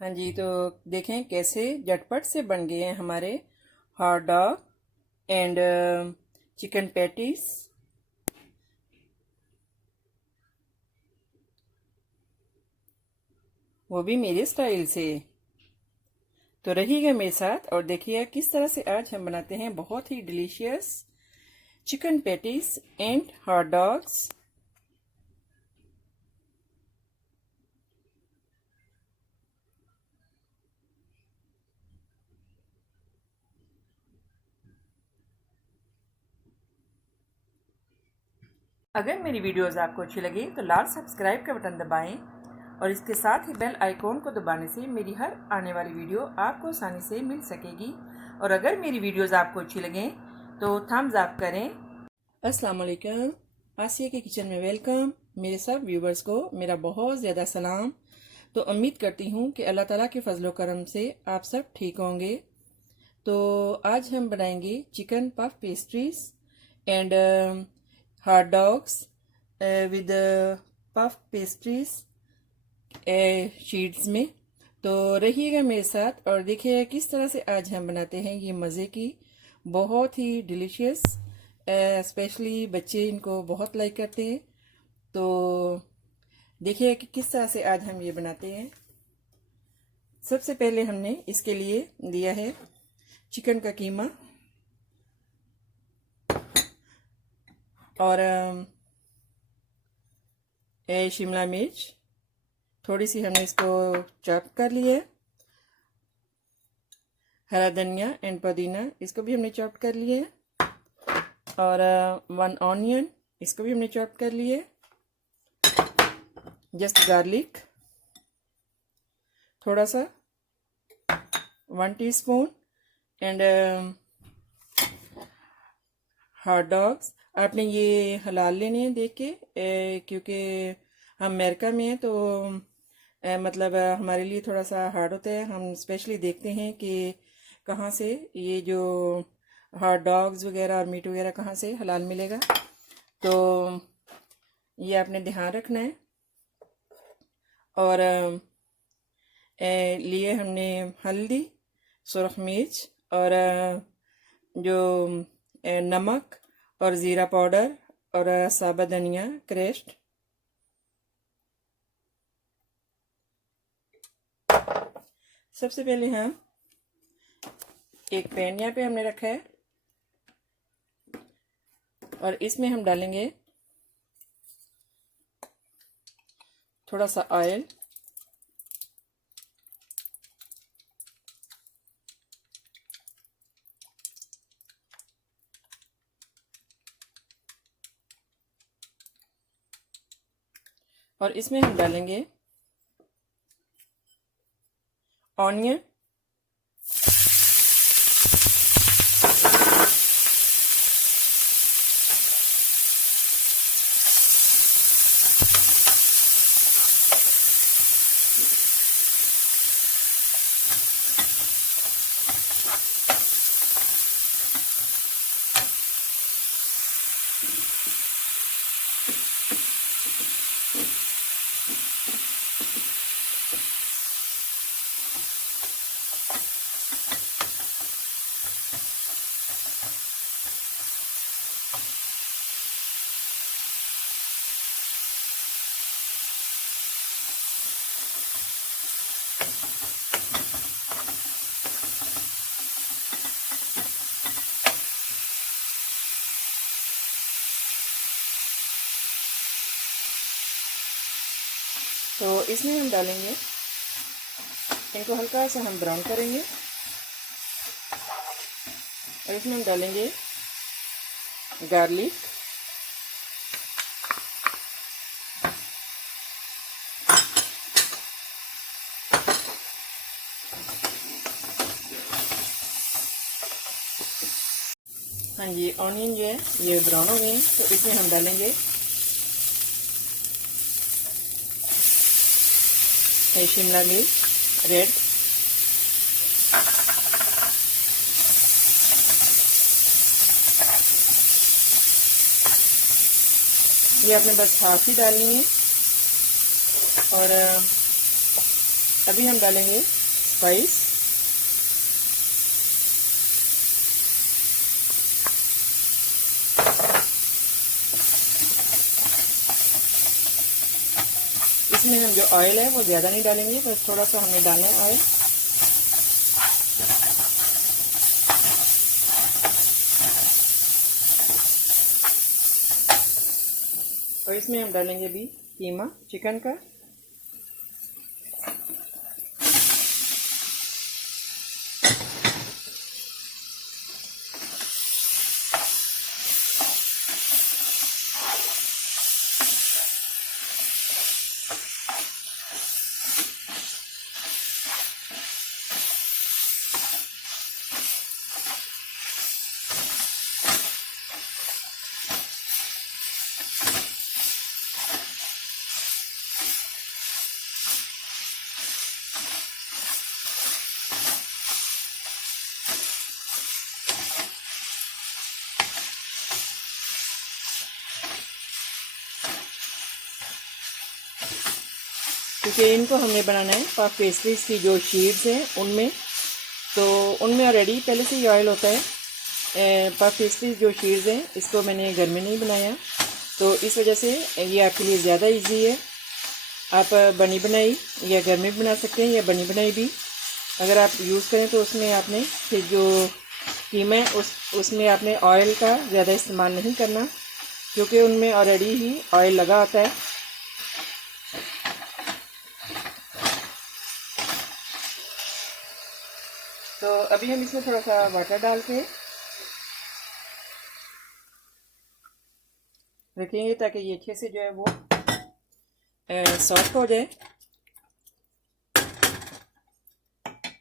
हाँ जी, तो देखें कैसे झटपट से बन गए हैं हमारे hot dog and chicken patties. वो भी मेरे स्टाइल से। तो रहिएगा मेरे साथ और देखिए किस तरह से आज हम बनाते हैं बहुत ही delicious chicken patties and hot dogs. अगर मेरी वीडियोस आपको अच्छी लगी तो लाल सब्सक्राइब का बटन दबाएं और इसके साथ ही बेल आइकॉन को दबाने से मेरी हर आने वाली वीडियो आपको आसानी से मिल सकेगी। और अगर मेरी वीडियोस आपको अच्छी लगें तो थम्स अप करें। अस्सलाम वालेकुम, आसिया के किचन में वेलकम। मेरे सब व्यूवर्स को मेरा बहुत ज़्यादा सलाम। तो उम्मीद करती हूँ कि अल्लाह ताला के फजलो करम से आप सब ठीक होंगे। तो आज हम बनाएंगे chicken puff pastries and hot dogs with puff pastries sheets में। तो रहिएगा मेरे साथ और देखिएगा किस तरह से आज हम बनाते हैं ये मज़े की बहुत ही डिलीशियस, स्पेशली बच्चे इनको बहुत लाइक करते हैं। तो देखिए कि किस तरह से आज हम ये बनाते हैं। सबसे पहले हमने इसके लिए लिया है चिकन का कीमा और शिमला मिर्च थोड़ी सी हमने इसको चॉप कर लिया है। हरा धनिया एंड पुदीना इसको भी हमने चॉप कर लिया है और 1 ऑनियन इसको भी हमने चॉप कर लिया है। जस्ट गार्लिक थोड़ा सा 1 टीस्पून एंड हॉट डॉग्स आपने ये हलाल लेने हैं देख के, क्योंकि हम अमेरिका में हैं तो मतलब हमारे लिए थोड़ा सा हार्ड होता है। हम स्पेशली देखते हैं कि कहाँ से ये जो हॉट डॉग्स वगैरह और मीट वगैरह कहाँ से हलाल मिलेगा, तो ये आपने ध्यान रखना है। और लिए हमने हल्दी, सुरख मिर्च और जो नमक और ज़ीरा पाउडर और साबुत धनिया क्रश्ड। सबसे पहले हम एक पैन यहाँ पे हमने रखा है और इसमें हम डालेंगे थोड़ा सा ऑयल। और इसमें हम डालेंगे ऑनियन तो इसमें हम डालेंगे, इनको हल्का सा हम ब्राउन करेंगे और इसमें हम डालेंगे गार्लिक हाँ जी, ऑनियन जो है ये ब्राउन हो गए हैं तो इसमें हम डालेंगे शिमला मिर्च रेड, ये आपने बस हाफ ही डालनी है। और अभी हम डालेंगे स्पाइस। इसमें हम जो ऑयल है वो ज़्यादा नहीं डालेंगे, बस थोड़ा सा हमने डालना है ऑयल। और इसमें हम डालेंगे अभी कीमा चिकन का। क्योंकि इनको हमने बनाना है पफ पेस्ट्रीज की जो शीट्स हैं उनमें, तो उनमें ऑलरेडी पहले से ही ऑयल होता है। पफ पेस्ट्रीज जो शीट्स हैं इसको मैंने घर में नहीं बनाया, तो इस वजह से ये आपके लिए ज़्यादा इजी है। आप बनी बनाई या घर में भी बना सकते हैं, या बनी बनाई भी अगर आप यूज़ करें तो उसमें आपने फिर जो कीमा है उसमें आपने ऑयल का ज़्यादा इस्तेमाल नहीं करना, क्योंकि उनमें ऑलरेडी ही ऑयल लगा होता है। तो अभी हम इसमें थोड़ा सा वाटर डाल के रखेंगे ताकि ये अच्छे से जो है वो सॉफ्ट हो जाए।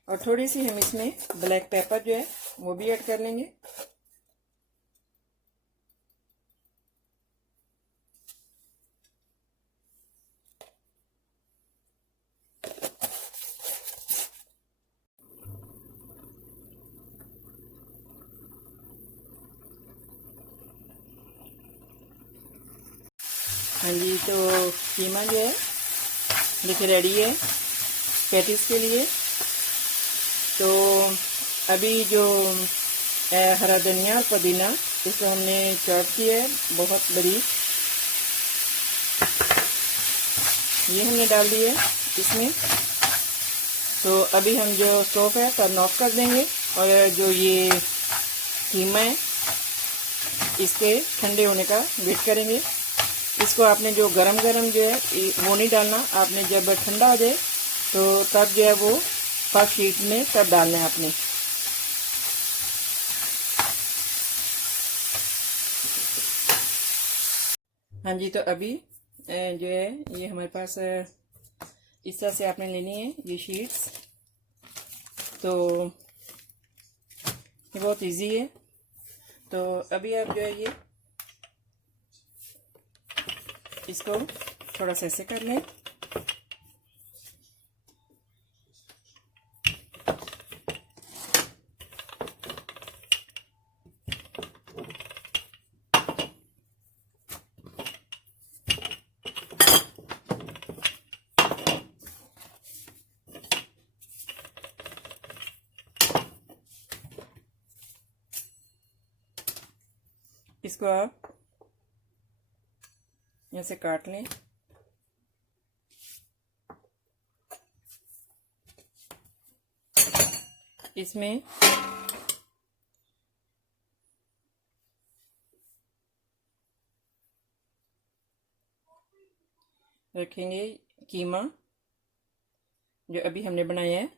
और थोड़ी सी हम इसमें ब्लैक पेपर जो है वो भी ऐड कर लेंगे। हाँ जी, तो कीमा जो है देखिए रेडी है पैटीज के लिए। तो अभी जो हरा धनिया और पुदीना इसको हमने चॉप किया है बहुत बारीक, ये हमने डाल दिया इसमें। तो अभी हम जो स्टोव है टर्न ऑफ कर देंगे, और जो ये कीमा है इसके ठंडे होने का वेट करेंगे। इसको आपने जो गरम गरम जो है वो नहीं डालना, आपने जब ठंडा हो जाए तो तब जो है वो पफ शीट में तब डालना है आपने। हाँ जी, तो अभी जो है ये हमारे पास इस तरह से आपने लेनी है ये शीट्स। तो ये बहुत इजी है। तो अभी आप जो है ये इसको थोड़ा सा ऐसे कर लें। इसको आप यहाँ से काट लें। इसमें रखेंगे कीमा जो अभी हमने बनाया है।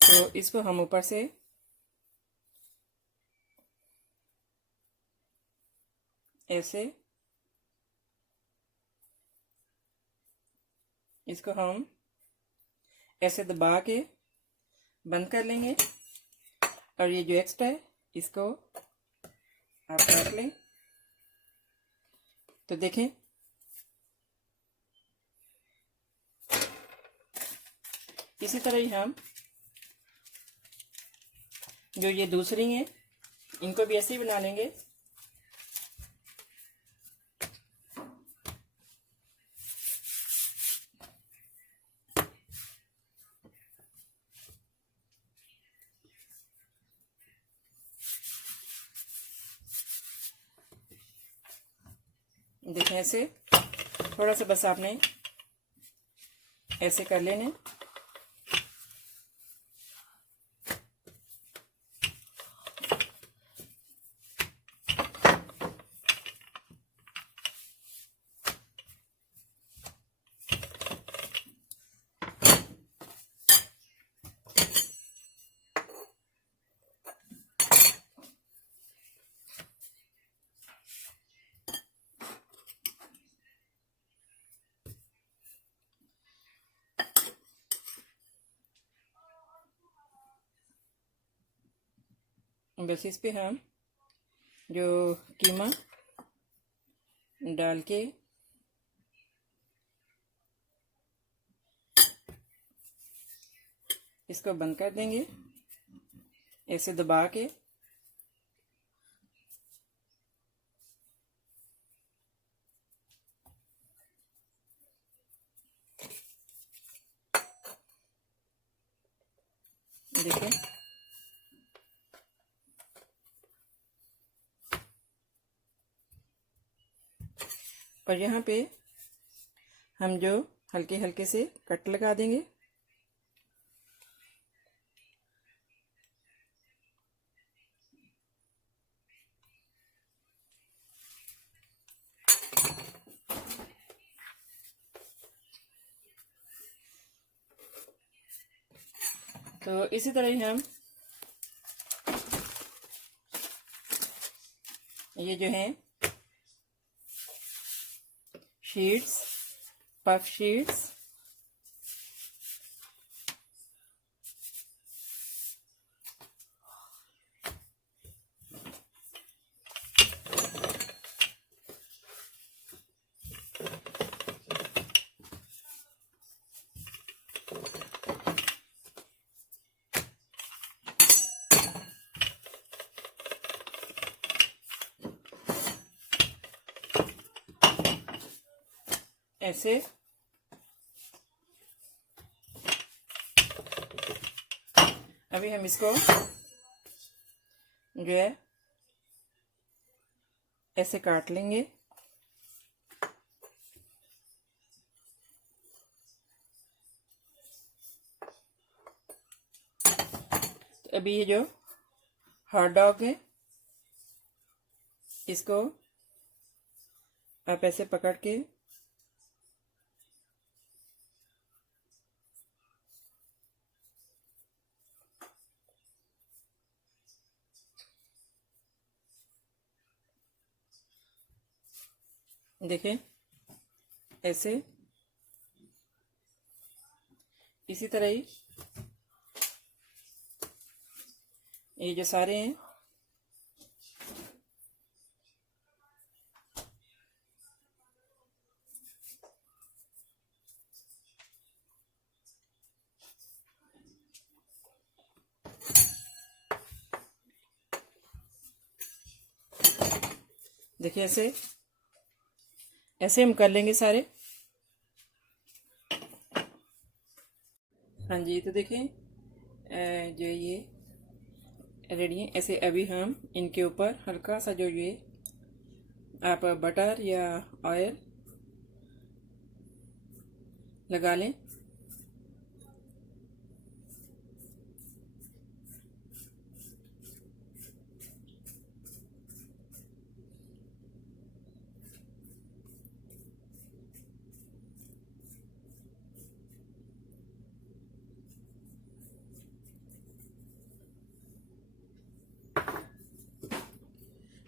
तो इसको हम ऊपर से ऐसे इसको हम ऐसे दबा के बंद कर लेंगे, और ये जो एक्स्ट्रा है इसको आप काट लें। तो देखें इसी तरह ही हम जो ये दूसरी हैं इनको भी ऐसे ही बना लेंगे। देखें ऐसे थोड़ा सा बस आपने ऐसे कर लेने। बस इस पे हम जो कीमा डाल के इसको बंद कर देंगे ऐसे दबा के। देखिए और यहाँ पे हम जो हल्के हल्के से कट लगा देंगे। तो इसी तरह ही हम ये जो है शीट्स, पफ शीट्स ऐसे अभी हम इसको जो है ऐसे काट लेंगे। तो अभी ये जो हॉट डॉग है इसको आप ऐसे पकड़ के देखें ऐसे, इसी तरह ही ये जो सारे हैं देखिए ऐसे ऐसे हम कर लेंगे सारे। हाँ जी, तो देखें जो ये रेडी है। ऐसे अभी हम इनके ऊपर हल्का सा जो ये आप बटर या ऑयल लगा लें।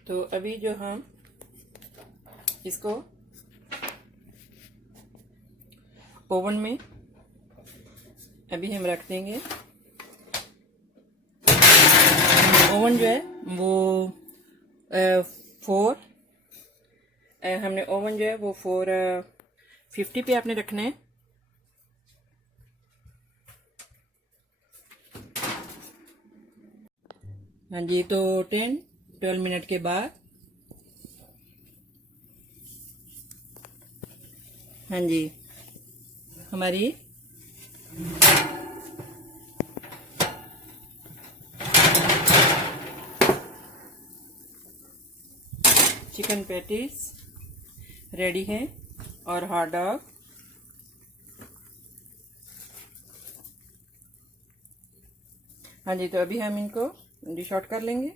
तो अभी जो हम इसको ओवन में अभी हम रख देंगे। ओवन जो है वो 4 हमने ओवन जो है वो 450 पे आपने रखना है। हाँ जी, तो 10-12 मिनट के बाद हाँ जी हमारी चिकन पैटीज रेडी है और हॉट डॉग। हाँ जी, तो अभी हम इनको डिश आउट कर लेंगे।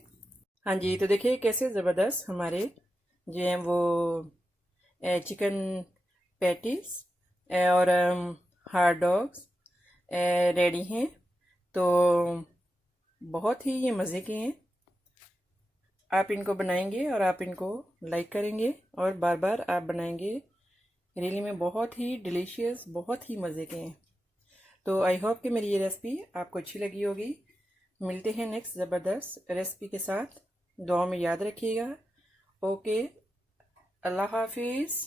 हाँ जी, तो देखिए कैसे ज़बरदस्त हमारे जो हैं वो चिकन पैटीज और हॉट डॉग्स रेडी हैं। तो बहुत ही ये मज़े के हैं। आप इनको बनाएंगे और आप इनको लाइक करेंगे और बार बार आप बनाएंगे। रियली में बहुत ही डिलीशियस, बहुत ही मज़े के हैं। तो आई होप कि मेरी ये रेसिपी आपको अच्छी लगी होगी। मिलते हैं नेक्स्ट ज़बरदस्त रेसिपी के साथ। दुआ में याद रखिएगा। ओके, अल्लाह हाफिज़।